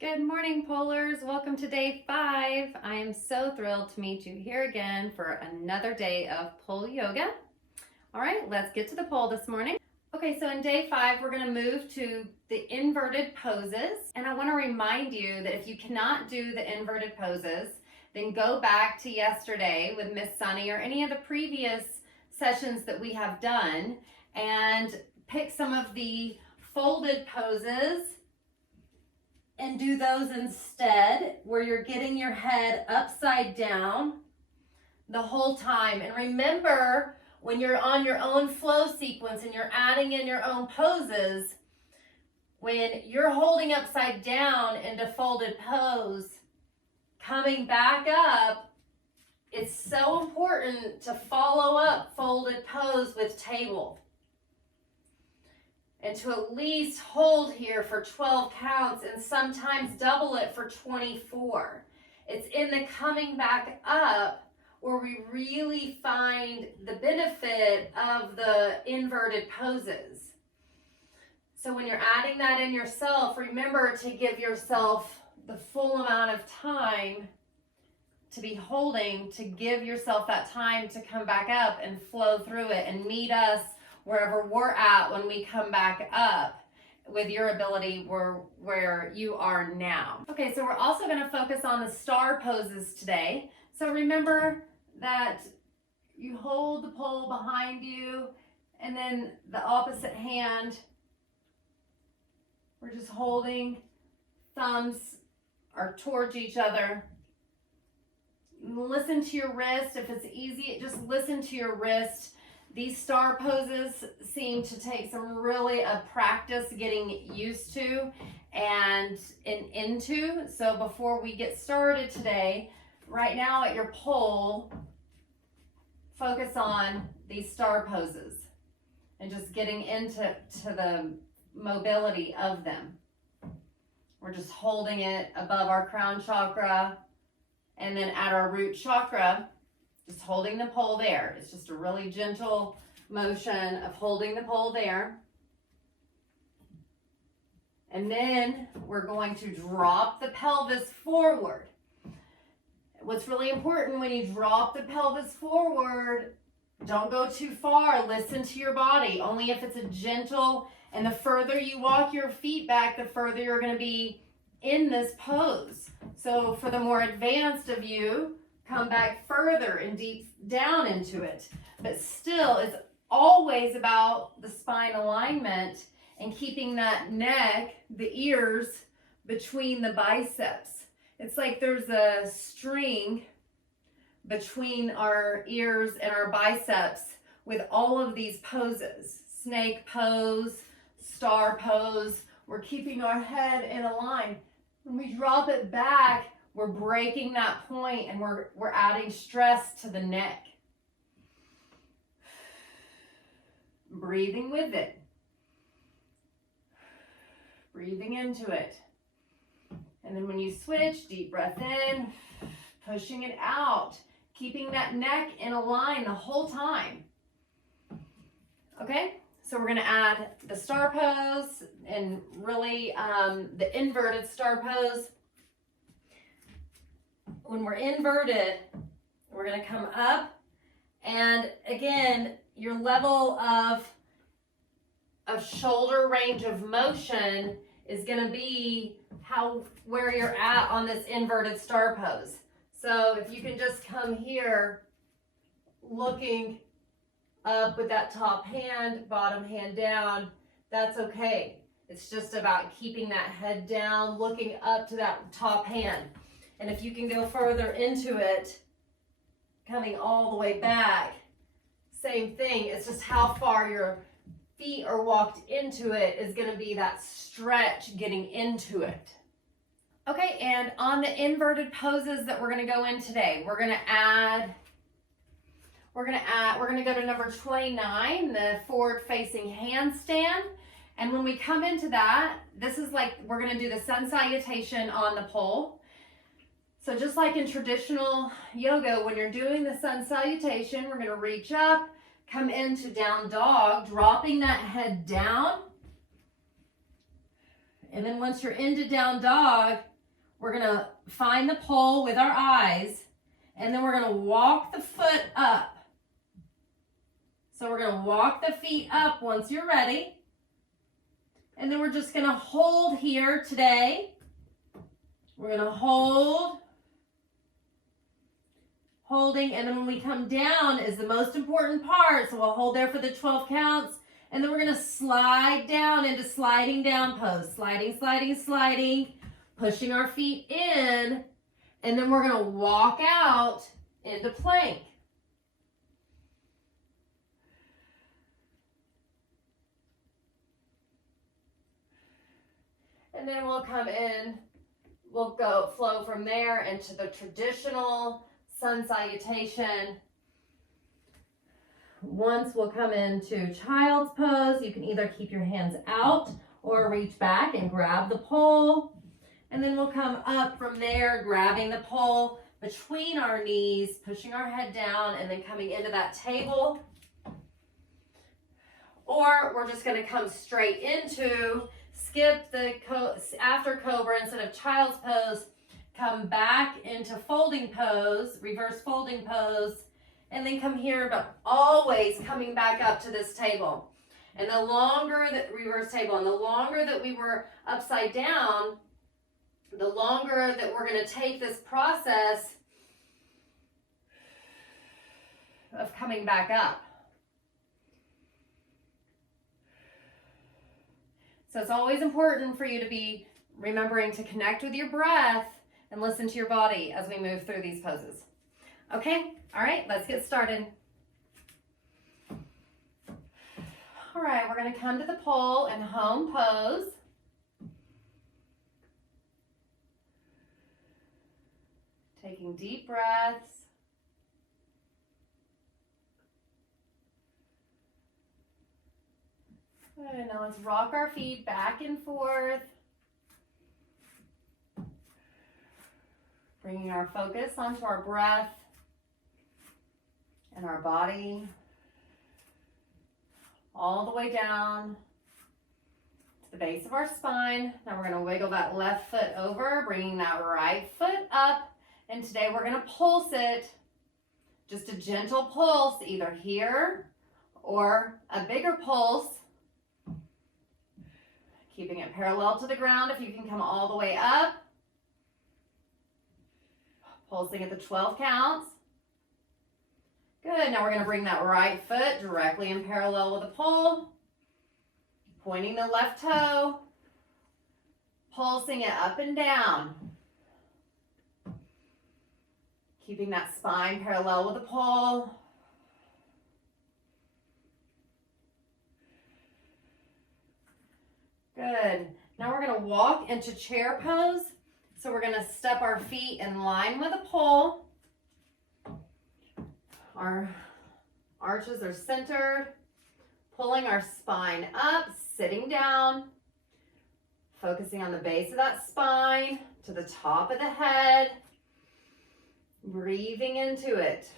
Good morning, Polars. Welcome to day 5. I am so thrilled to meet you here again for another day of pole yoga. All right, let's get to the pole this morning. Okay, so in day 5, we're going to move to the inverted poses. And I want to remind you that if you cannot do the inverted poses, then go back to yesterday with Miss Sunny or any of the previous sessions that we have done and pick some of the folded poses and do those instead, where you're getting your head upside down the whole time. And remember, when you're on your own flow sequence and you're adding in your own poses, when you're holding upside down into folded pose, coming back up, it's so important to follow up folded pose with table. And to at least hold here for 12 counts and sometimes double it for 24. It's in the coming back up where we really find the benefit of the inverted poses. So when you're adding that in yourself, remember to give yourself the full amount of time to be holding, to give yourself that time to come back up and flow through it and meet us wherever we're at when we come back up with your ability where you are now. Okay, so we're also going to focus on the star poses today. So remember that you hold the pole behind you and then the opposite hand, we're just holding, thumbs are towards each other. Listen to your wrist. If it's easy, just listen to your wrist. These star poses seem to take some really practice getting used to and into. So before we get started today, right now at your pole, focus on these star poses and just getting into the mobility of them. We're just holding it above our crown chakra and then at our root chakra, just holding the pole there. It's just a really gentle motion of holding the pole there. And then we're going to drop the pelvis forward. What's really important when you drop the pelvis forward, don't go too far. Listen to your body. Only if it's a gentle, and the further you walk your feet back, the further you're going to be in this pose. So for the more advanced of you, come back further and deep down into it. But still, it's always about the spine alignment and keeping that neck, the ears, between the biceps. It's like there's a string between our ears and our biceps with all of these poses. Snake pose, star pose. We're keeping our head in a line. When we drop it back, we're breaking that point and we're adding stress to the neck. Breathing with it. Breathing into it. And then when you switch, deep breath in, pushing it out, keeping that neck in a line the whole time. Okay, so we're going to add the star pose and really the inverted star pose. When we're inverted, we're going to come up, and again, your level of shoulder range of motion is going to be where you're at on this inverted star pose. So if you can just come here looking up with that top hand, bottom hand down, that's okay. It's just about keeping that head down, looking up to that top hand. And if you can go further into it, coming all the way back, same thing. It's just how far your feet are walked into it is going to be that stretch getting into it. Okay, and on the inverted poses that we're going to go in today, we're going to go to number 29, the forward facing handstand. And when we come into that, this is like, we're going to do the sun salutation on the pole. So just like in traditional yoga, when you're doing the sun salutation, we're going to reach up, come into down dog, dropping that head down And then once you're into down dog, we're gonna find the pole with our eyes, and then we're gonna walk the foot up. So we're gonna walk the feet up once you're ready. And then we're just gonna hold here today. We're gonna hold, holding, and then when we come down is the most important part. So we'll hold there for the 12 counts, and then we're gonna slide down into sliding down pose. Sliding, sliding, sliding, pushing our feet in, and then we're gonna walk out into plank. And then we'll come in, we'll go flow from there into the traditional sun salutation. Once we'll come into child's pose. You can either keep your hands out or reach back and grab the pole. And then we'll come up from there, grabbing the pole between our knees, pushing our head down, and then coming into that table. Or we're just gonna come straight into, skip the after cobra instead of child's pose, come back into folding pose, reverse folding pose, and then come here, but always coming back up to this table. And the longer that reverse table, and the longer that we were upside down, the longer that we're going to take this process of coming back up. So it's always important for you to be remembering to connect with your breath and listen to your body as we move through these poses. Okay, all right, let's get started. All right, we're gonna come to the pole and home pose. Taking deep breaths. Good, now let's rock our feet back and forth. Bringing our focus onto our breath and our body. All the way down to the base of our spine. Now we're going to wiggle that left foot over, bringing that right foot up. And today we're going to pulse it. Just a gentle pulse, either here or a bigger pulse. Keeping it parallel to the ground if you can come all the way up. Pulsing at the 12 counts. Good, now we're going to bring that right foot directly in parallel with the pole. Pointing the left toe. Pulsing it up and down. Keeping that spine parallel with the pole. Good. Now we're going to walk into chair pose. So we're going to step our feet in line with the pole. Our arches are centered. Pulling our spine up, sitting down. Focusing on the base of that spine to the top of the head. Breathing into it.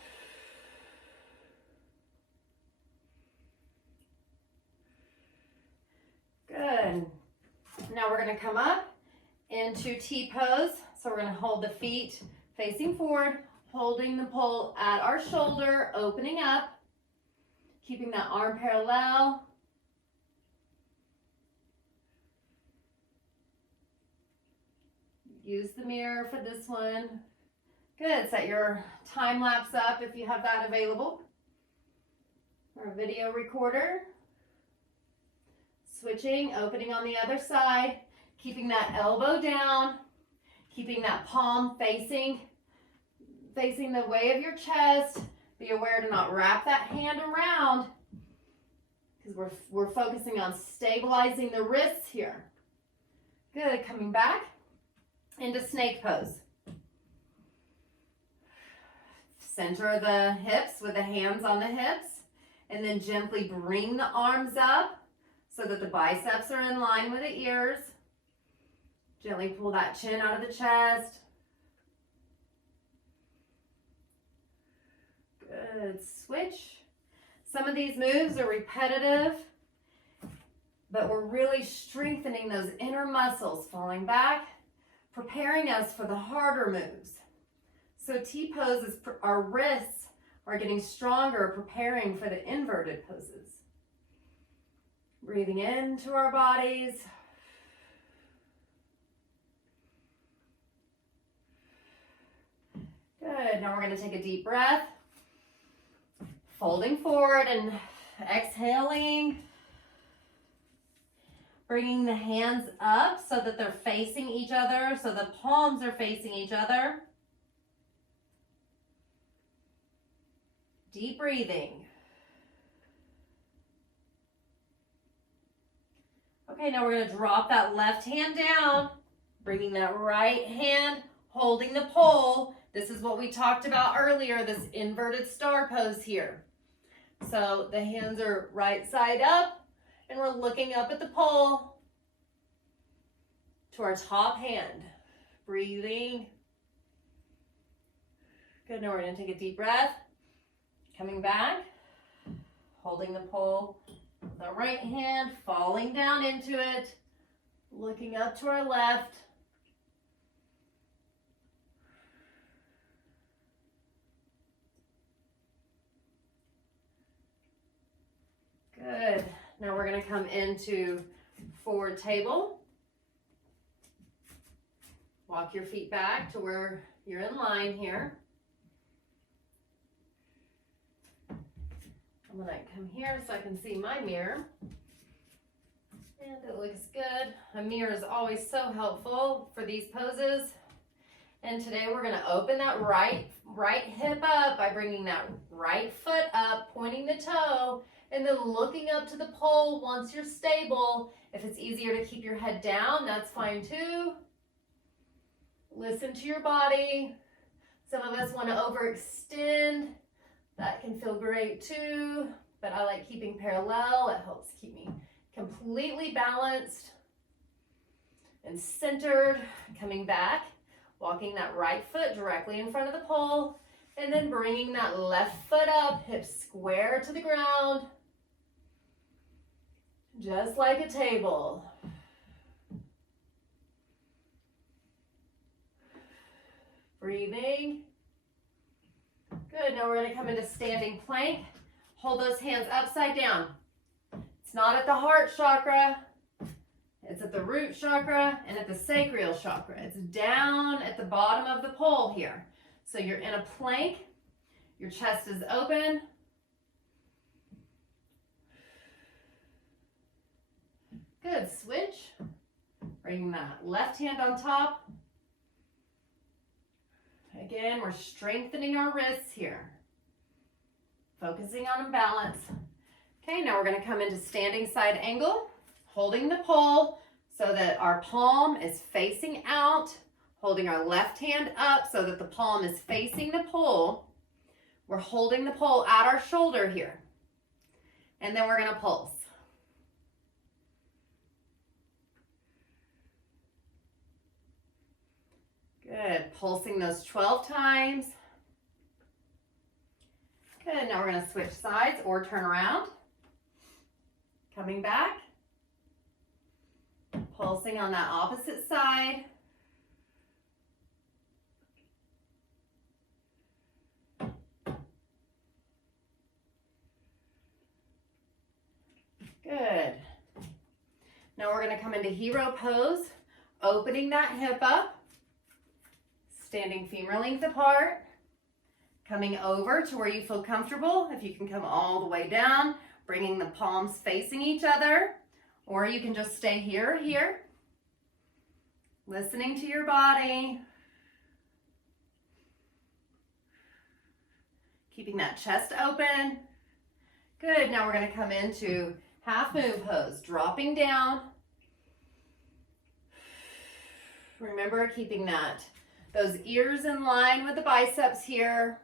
Good. Now we're going to come up into T pose. So we're going to hold the feet facing forward, holding the pole at our shoulder, opening up, keeping that arm parallel. Use the mirror for this one. Good. Set your time lapse up if you have that available, or a video recorder. Switching, opening on the other side, keeping that elbow down, keeping that palm facing the way of your chest. Be aware to not wrap that hand around because we're focusing on stabilizing the wrists here. Good, coming back into snake pose. Center the hips with the hands on the hips, and then gently bring the arms up so that the biceps are in line with the ears. Gently pull that chin out of the chest. Good, switch. Some of these moves are repetitive. but we're really strengthening those inner muscles, falling back, preparing us for the harder moves. So T-pose is our wrists are getting stronger, preparing for the inverted poses. Breathing into our bodies. Good. Now we're going to take a deep breath. Folding forward and exhaling. Bringing the hands up so that they're facing each other, so the palms are facing each other. Deep breathing. Okay, now we're going to drop that left hand down, bringing that right hand, holding the pole. This is what we talked about earlier, this inverted star pose here. So the hands are right side up, and we're looking up at the pole to our top hand. Breathing. Good, now we're going to take a deep breath. Coming back, holding the pole, the right hand, falling down into it, looking up to our left. Good. Now we're going to come into forward table. Walk your feet back to where you're in line here. I'm going to come here so I can see my mirror. And it looks good. A mirror is always so helpful for these poses. And today we're going to open that right hip up by bringing that right foot up, pointing the toe, and then looking up to the pole once you're stable. If it's easier to keep your head down, that's fine too. Listen to your body. Some of us want to overextend. That can feel great too, but I like keeping parallel. It helps keep me completely balanced and centered. Coming back, walking that right foot directly in front of the pole, and then bringing that left foot up, hips square to the ground, just like a table. Breathing. Good, now we're going to come into standing plank. Hold those hands upside down. It's not at the heart chakra. It's at the root chakra and at the sacral chakra. It's down at the bottom of the pole here. So you're in a plank. Your chest is open. Good, switch. Bringing that left hand on top. Again, we're strengthening our wrists here. Focusing on balance. Okay, now we're going to come into standing side angle, holding the pole so that our palm is facing out, holding our left hand up so that the palm is facing the pole. We're holding the pole at our shoulder here. And then we're going to pulse. Good, pulsing those 12 times. Good, now we're going to switch sides or turn around. Coming back. Pulsing on that opposite side. Good. Now we're going to come into hero pose, opening that hip up. Standing femur length apart, coming over to where you feel comfortable. If you can come all the way down, bringing the palms facing each other, or you can just stay here. Listening to your body. Keeping that chest open. Good, now we're going to come into half moon pose, dropping down. Remember, keeping those ears in line with the biceps here.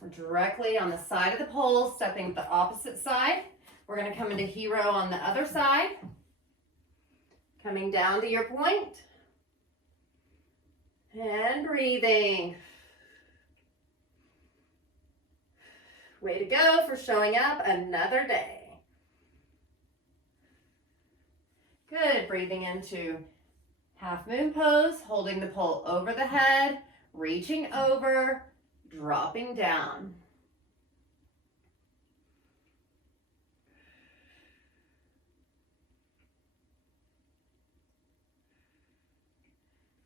We're directly on the side of the pole, stepping the opposite side. We're going to come into hero on the other side. Coming down to your point. And breathing. Way to go for showing up another day. Good, breathing into half moon pose, holding the pole over the head, reaching over, dropping down.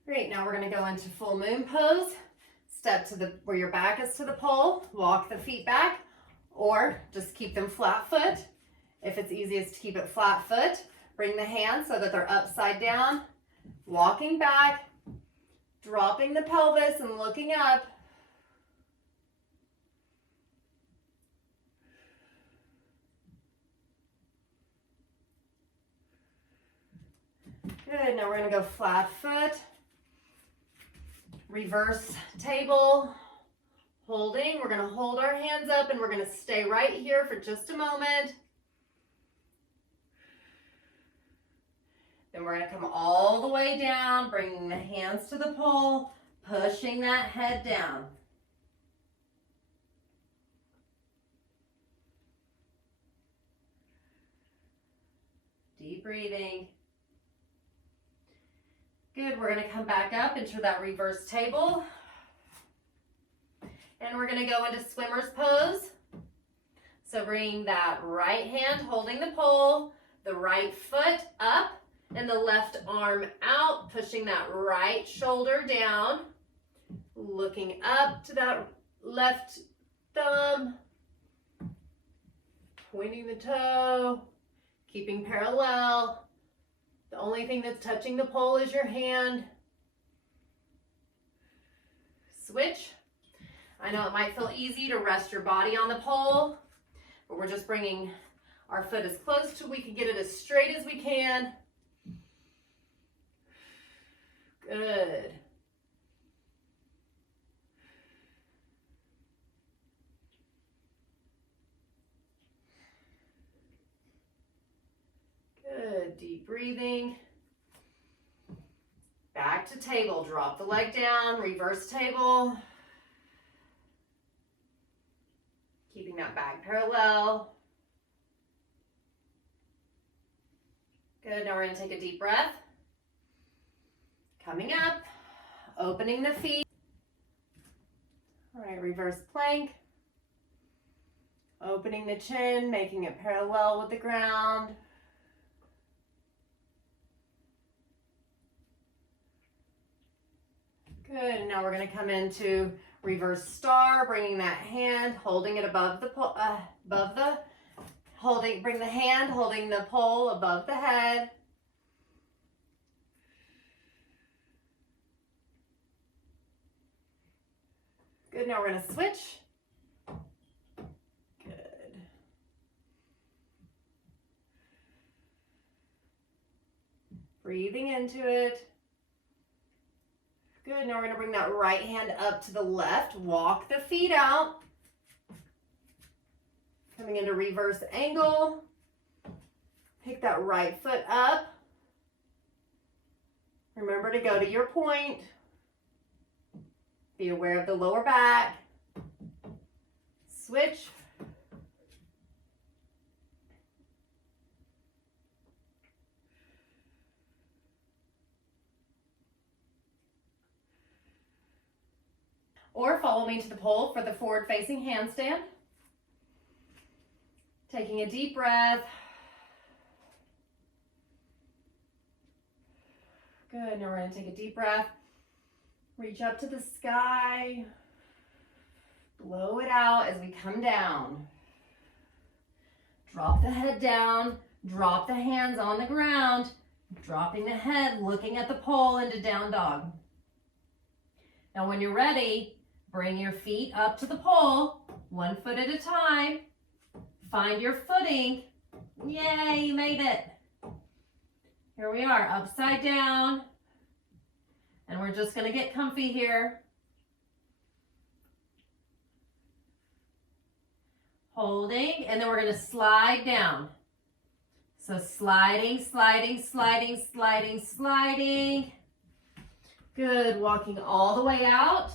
Great, now we're going to go into full moon pose. Step to where your back is to the pole, walk the feet back, or just keep them flat foot. If it's easiest to keep it flat foot, bring the hands so that they're upside down, walking back, dropping the pelvis and looking up. Good, now we're going to go flat foot. Reverse table, holding. We're going to hold our hands up and we're going to stay right here for just a moment. Then we're going to come all the way down, bringing the hands to the pole, pushing that head down. Deep breathing. Good, we're going to come back up into that reverse table. And we're going to go into swimmer's pose. So bringing that right hand, holding the pole, the right foot up, and the left arm out, pushing that right shoulder down, looking up to that left thumb, pointing the toe, keeping parallel. The only thing that's touching the pole is your hand. Switch. I know it might feel easy to rest your body on the pole, but we're just bringing our foot as close to we can get it as straight as we can. Good. Good, deep breathing. Back to table, drop the leg down, reverse table. Keeping that back parallel. Good, now we're gonna take a deep breath. Coming up, opening the feet. All right, reverse plank. Opening the chin, making it parallel with the ground. Good, and now we're going to come into reverse star, bringing that hand, holding it above the bring the hand, holding the pole above the head. Good, now we're going to switch. Good. Breathing into it. Good, now we're going to bring that right hand up to the left, walk the feet out. Coming into reverse angle. Pick that right foot up. Remember to go to your point. Be aware of the lower back. Switch. Or follow me to the pole for the forward facing handstand. Taking a deep breath. Good, now we're going to take a deep breath. Reach up to the sky. Blow it out as we come down. Drop the head down. Drop the hands on the ground. Dropping the head, looking at the pole into down dog. Now when you're ready, bring your feet up to the pole, 1 foot at a time. Find your footing. Yay, you made it. Here we are, upside down. And we're just going to get comfy here. Holding, and then we're going to slide down. So sliding, sliding, sliding, sliding, sliding. Good, walking all the way out.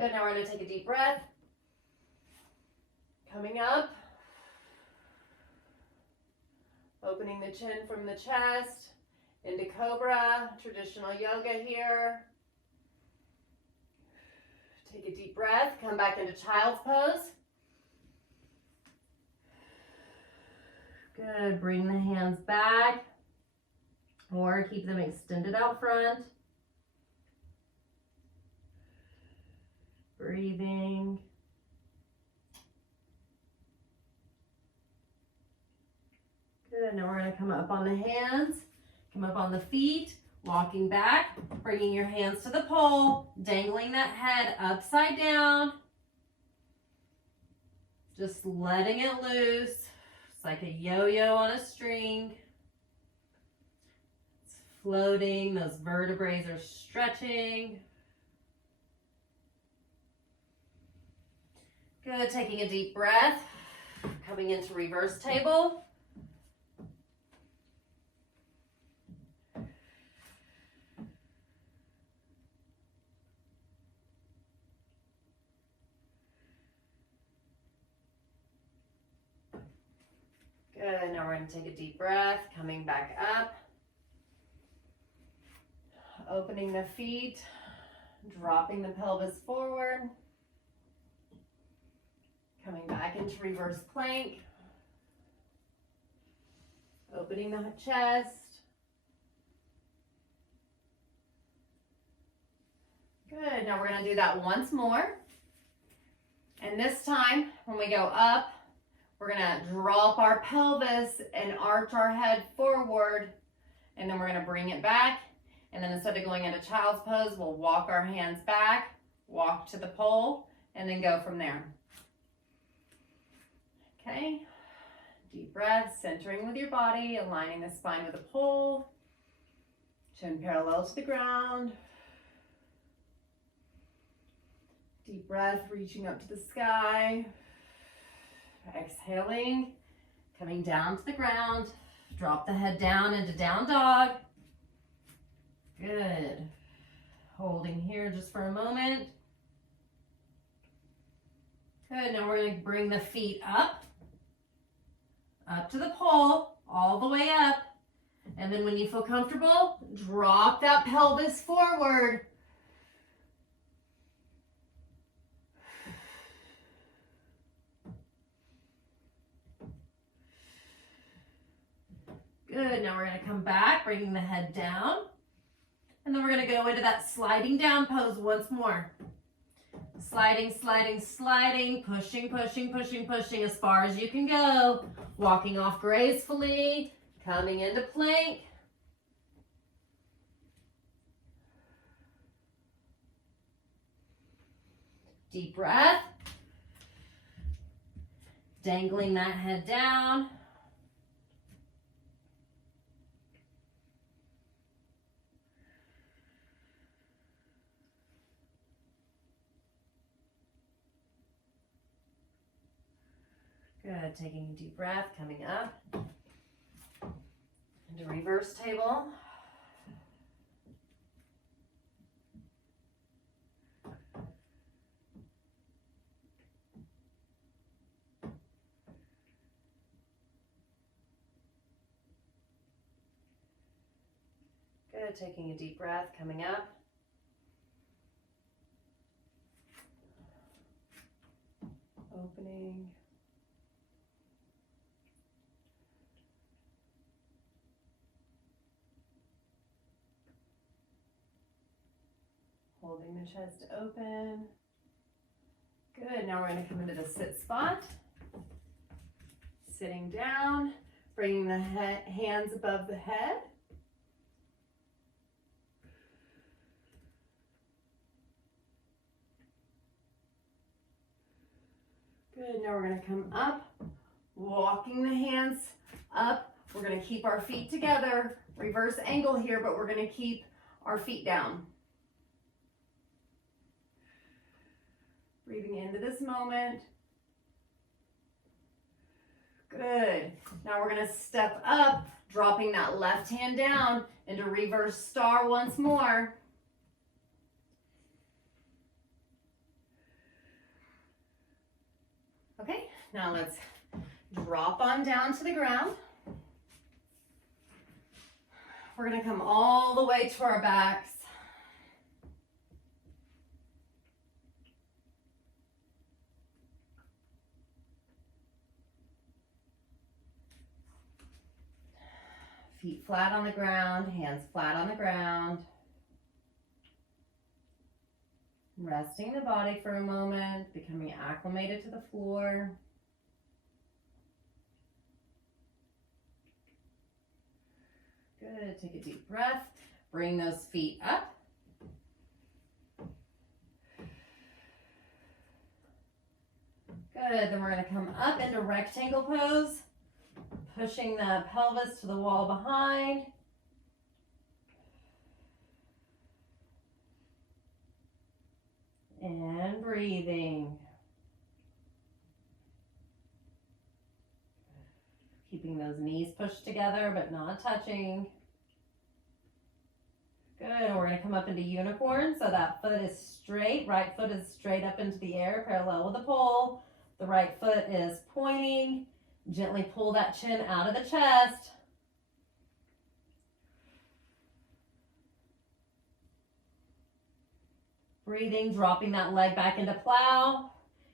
Good, now we're gonna take a deep breath. Coming up. Opening the chin from the chest into Cobra, traditional yoga here. Take a deep breath, come back into child's pose. Good, bring the hands back or keep them extended out front. Breathing. Good, now we're gonna come up on the hands, come up on the feet, walking back, bringing your hands to the pole, dangling that head upside down. Just letting it loose. It's like a yo-yo on a string. It's floating, those vertebrae are stretching. Good, taking a deep breath, coming into reverse table. Good, now we're going to take a deep breath, coming back up. Opening the feet, dropping the pelvis forward. Coming back into reverse plank. Opening the chest. Good, now we're going to do that once more. And this time, when we go up, we're gonna drop our pelvis and arch our head forward, and then we're gonna bring it back. And then instead of going into child's pose, we'll walk our hands back, walk to the pole, and then go from there. Okay, deep breath, centering with your body, aligning the spine with the pole, chin parallel to the ground. Deep breath, reaching up to the sky. Exhaling, coming down to the ground. Drop the head down into down dog. Good. Holding here just for a moment. Good, now we're going to bring the feet up to the pole, all the way up. And then when you feel comfortable, drop that pelvis forward. Good, now we're going to come back, bringing the head down. And then we're going to go into that sliding down pose once more. Sliding, sliding, sliding, pushing, pushing, pushing, pushing as far as you can go. Walking off gracefully, coming into plank. Deep breath. Dangling that head down. Good, taking a deep breath, coming up into reverse table. Good, taking a deep breath, coming up. Opening. Holding the chest open. Good, now we're going to come into the sit spot. Sitting down, bringing the hands above the head. Good, now we're going to come up, walking the hands up. We're going to keep our feet together, reverse angle here, but we're going to keep our feet down. Breathing into this moment. Good. Now we're going to step up, dropping that left hand down into reverse star once more. Okay, now let's drop on down to the ground. We're gonna come all the way to our backs. Feet flat on the ground, hands flat on the ground. Resting the body for a moment, becoming acclimated to the floor. Good, take a deep breath. Bring those feet up. Good, then we're gonna come up into rectangle pose, pushing the pelvis to the wall behind. And breathing. Keeping those knees pushed together but not touching. Good, and we're gonna come up into unicorn, so that foot is straight. Right foot is straight up into the air, parallel with the pole. The right foot is pointing. Gently pull that chin out of the chest. Breathing, dropping that leg back into plow.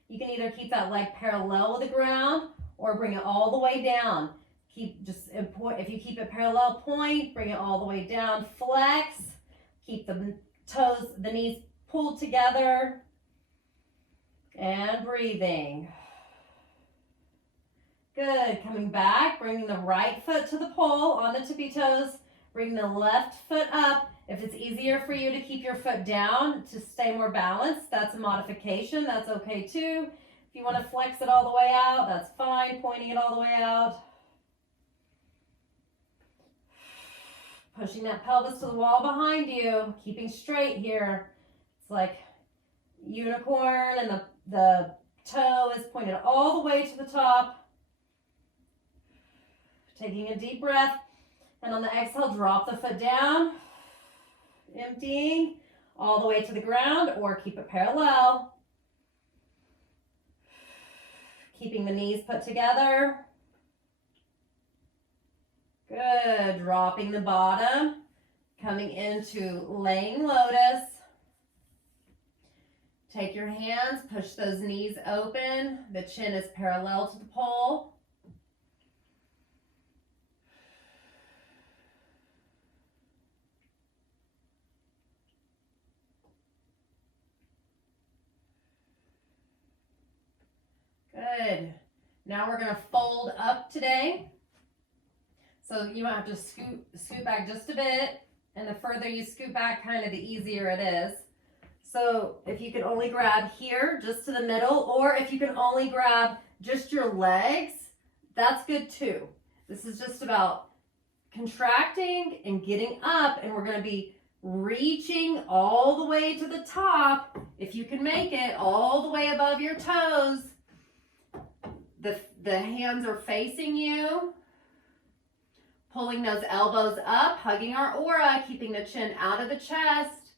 You can either keep that leg parallel with the ground or bring it all the way down. If you keep it parallel, point, bring it all the way down, flex. Keep the toes, the knees pulled together. And breathing. Good, coming back, bringing the right foot to the pole on the tippy toes. Bring the left foot up. If it's easier for you to keep your foot down to stay more balanced, that's a modification. That's okay too. If you want to flex it all the way out, that's fine. Pointing it all the way out. Pushing that pelvis to the wall behind you. Keeping straight here. It's like unicorn, and the toe is pointed all the way to the top. Taking a deep breath. And on the exhale, drop the foot down. Emptying all the way to the ground, or keep it parallel. Keeping the knees put together. Good, dropping the bottom. Coming into laying lotus. Take your hands, push those knees open. The chin is parallel to the pole. Good. Now we're going to fold up today. So you might have to scoot back just a bit. And the further you scoot back, kind of the easier it is. So if you can only grab here, just to the middle, or if you can only grab just your legs, that's good too. This is just about contracting and getting up, and we're going to be reaching all the way to the top. If you can make it all the way above your toes. The hands are facing you, pulling those elbows up, hugging our aura, keeping the chin out of the chest.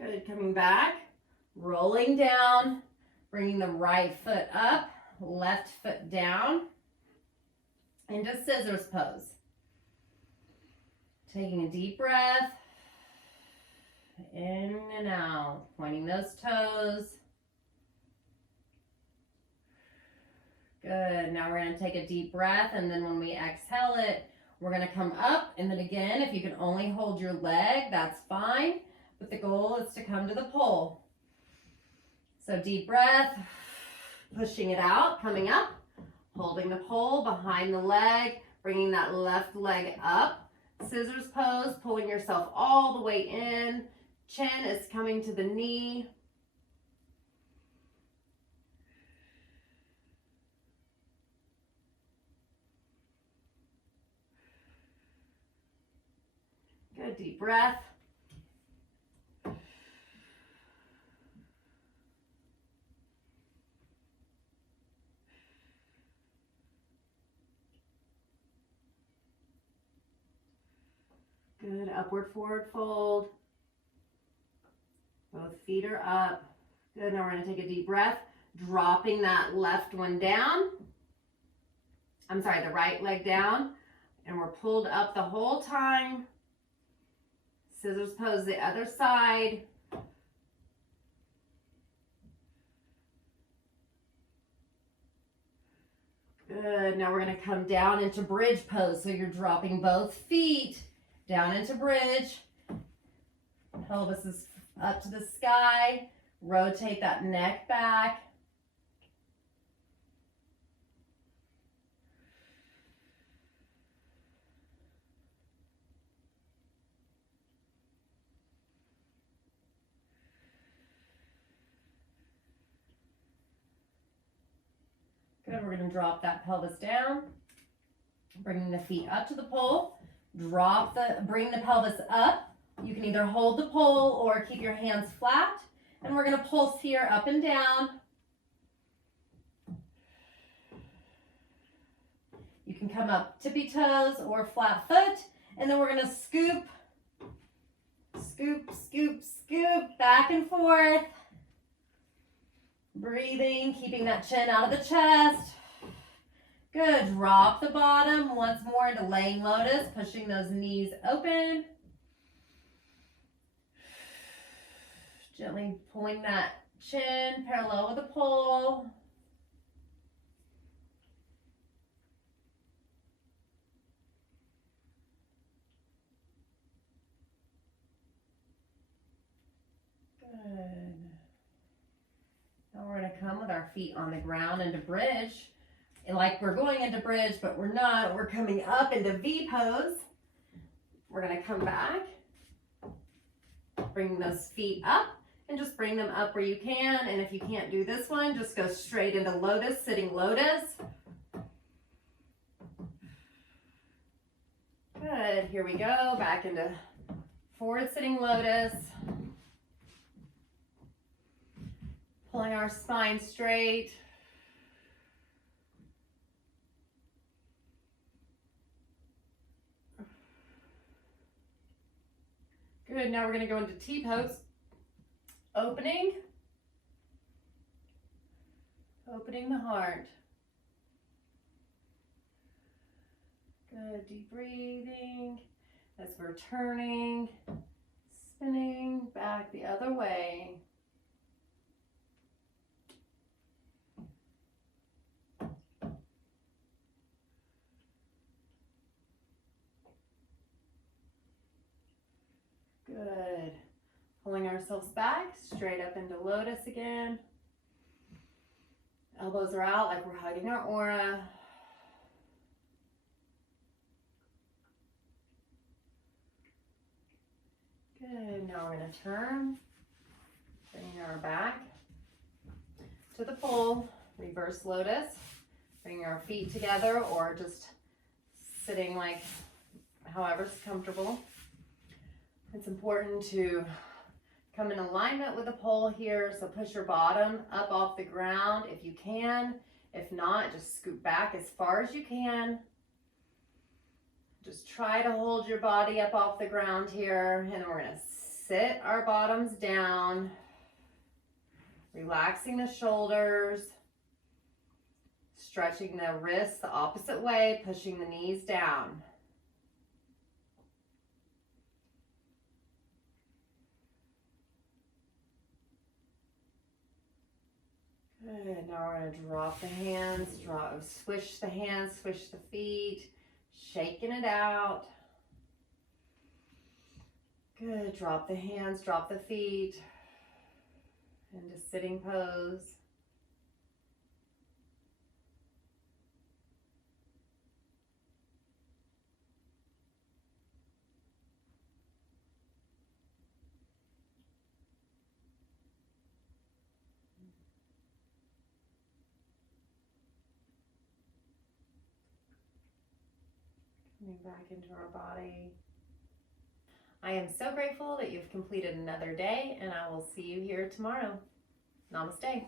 Good, coming back, rolling down, bringing the right foot up, left foot down, into scissors pose. Taking a deep breath. In and out, pointing those toes. Good, now we're going to take a deep breath, and then when we exhale it, we're going to come up, and then again, if you can only hold your leg, that's fine, but the goal is to come to the pole. So deep breath, pushing it out, coming up, holding the pole behind the leg, bringing that left leg up, scissors pose, pulling yourself all the way in. Chin is coming to the knee. Good, deep breath. Good, upward forward fold. Both feet are up. Good, now we're gonna take a deep breath, dropping that left one down. I'm sorry, the right leg down. And we're pulled up the whole time. Scissors pose the other side. Good, now we're gonna come down into bridge pose. So you're dropping both feet down into bridge. Pelvis is up to the sky. Rotate that neck back. Good, we're gonna drop that pelvis down, bringing the feet up to the pole. Bring the pelvis up. You can either hold the pole or keep your hands flat. And we're gonna pulse here up and down. You can come up tippy toes or flat foot. And then we're gonna scoop, scoop, scoop, scoop, back and forth. Breathing, keeping that chin out of the chest. Good, drop the bottom once more into laying lotus, pushing those knees open. Gently pulling that chin parallel with the pole. Good. Now we're going to come with our feet on the ground into bridge. And like we're going into bridge, but we're not. We're coming up into V pose. We're going to come back. Bring those feet up and just bring them up where you can. And if you can't do this one, just go straight into lotus, sitting lotus. Good. Here we go. Back into forward sitting lotus. Pulling our spine straight. Good, now we're going to go into T-pose. Opening the heart. Good, deep breathing as we're turning, spinning back the other way. Good. Pulling ourselves back, straight up into lotus again. Elbows are out like we're hugging our aura. Good. Now we're going to turn, bringing our back to the pole, reverse lotus, bringing our feet together or just sitting like however's comfortable. It's important to come in alignment with the pole here, so push your bottom up off the ground if you can. If not, just scoot back as far as you can. Just try to hold your body up off the ground here, and then we're going to sit our bottoms down, relaxing the shoulders, stretching the wrists the opposite way, pushing the knees down. Good, now we're going to drop the hands, swish the hands, swish the feet, shaking it out. Good, drop the hands, drop the feet into sitting pose. Coming back into our body. I am so grateful that you've completed another day, and I will see you here tomorrow. Namaste.